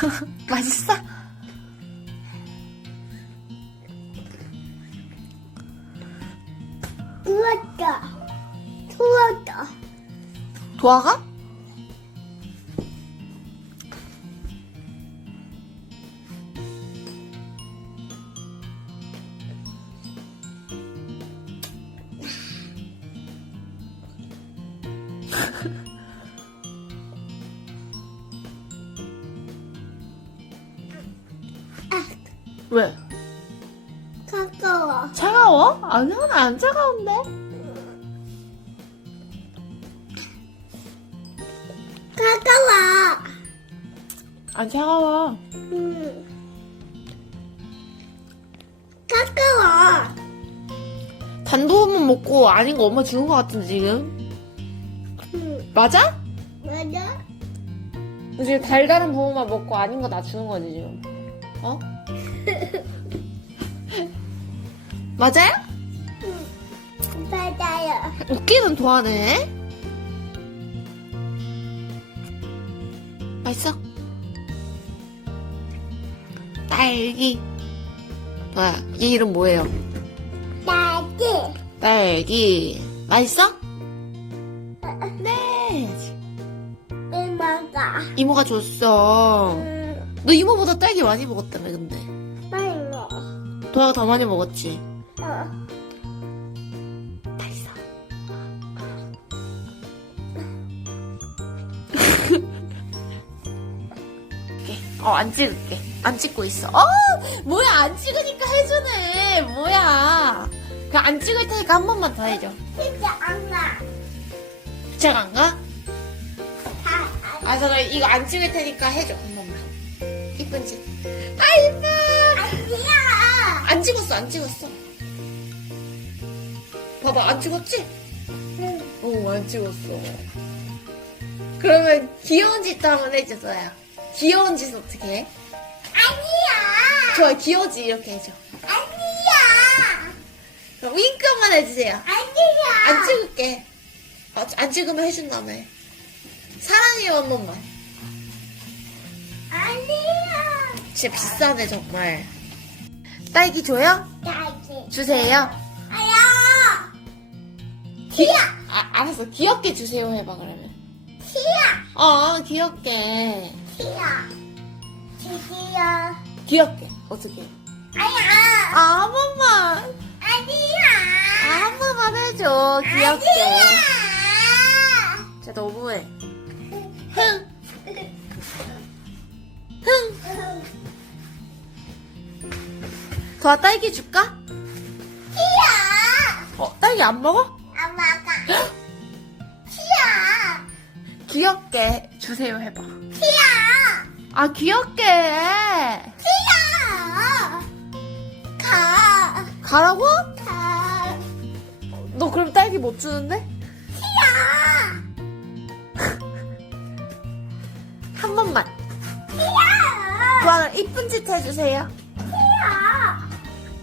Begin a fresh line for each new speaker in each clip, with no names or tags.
맛있어?
추웠다. 추웠다.
도화가? 왜?
가까워.
차가워? 아니야, 나안 차가운데.
가까워.
안 차가워.
응. 가까워.
단 부분만 먹고 아닌 거 엄마 주는 거 같은데 지금
응.
맞아?
맞아?
지금 달달한 부분만 먹고 아닌 거 나 주는 거지 지금 어? 맞아요?
맞아요.
웃기는 도하네 맛있어? 딸기 뭐야 얘 이름 뭐예요?
딸기.
딸기 맛있어? 네
이모가.
이모가 줬어
응.
너 이모보다 딸기 많이 먹었다며 근데. 도아가 더 많이 먹었지?
어.
맛있어. 어안 찍을게. 안 찍고 있어. 어 뭐야 안 찍으니까 해주네. 뭐야. 그냥 안 찍을 테니까 한 번만 더 해줘.
진짜 안 가.
책안 가?
다,
아 잠깐 이거 안 찍을 테니까 해줘. 한 번만. 이쁜 짓 아 이뻐.
아니야.
안 찍었어 안 찍었어 봐봐 안 찍었지?
응.
어, 안 찍었어. 그러면 귀여운 짓도 한번 해줘서요. 귀여운 짓 어떻게 해?
아니야.
좋아, 귀여워지 이렇게 해줘.
아니야.
그럼 윙크 한번 해주세요.
아니야.
안 찍을게. 아, 안 찍으면 해준다며. 사랑해요, 한 번만.
아니야.
진짜 비싸네, 정말. 딸기 줘요?
딸기.
주세요.
아야.
귀, 아, 알았어. 귀엽게 주세요 해봐, 그러면.
티야.
어, 귀엽게.
티야. 티야.
귀엽게. 어떻게?
아야.
아, 한 번만.
아니야.
아, 한 번만 해줘. 귀엽게.
아니야.
진짜 너무해. 흥, 흥. 도아 딸기 줄까?
티야.
어, 딸기 안 먹어?
엄마가. 티야.
귀엽게 주세요 해봐.
티야.
아, 귀엽게.
티야. 가.
가라고?
가.
너 그럼 딸기 못 주는데?
티야.
한 번만.
티야.
도아 이쁜 짓 해주세요.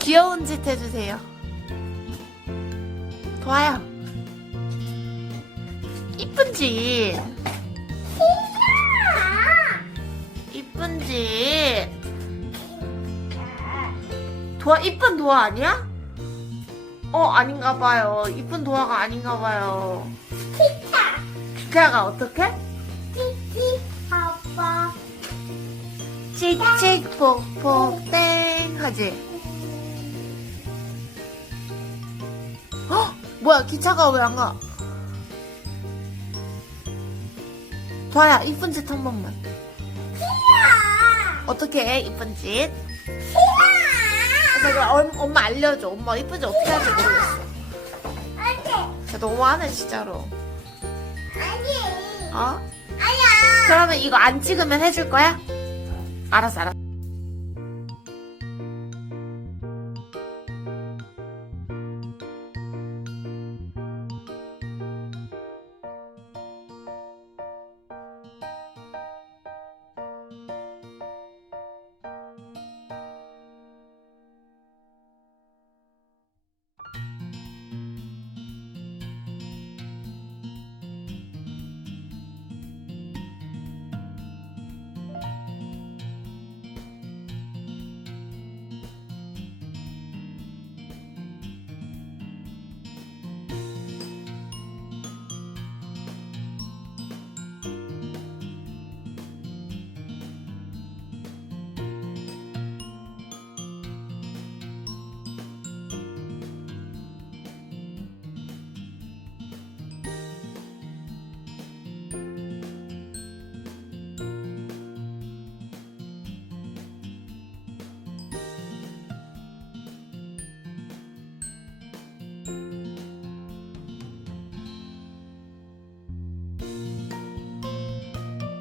귀여운 짓 해주세요. 도아야. 이쁜 짓. 이쁜 짓. 도아, 이쁜 도아 아니야? 어, 아닌가 봐요. 이쁜 도아가 아닌가 봐요.
티타.
기카가 어떻게?
티티. 아빠.
칙칙 폭폭 땡 하지. 뭐야 기차가 왜 안 가? 도아야 이쁜 짓 한 번만. 어떻게 해 이쁜 짓? 그래서 엄- 엄마 알려줘. 엄마 이쁜 짓 어떻게 하는지 모르겠어.
안돼.
진짜 너무하네 진짜로.
아니.
어?
아야.
그러면 이거 안 찍으면 해줄 거야? 알았어 알았어.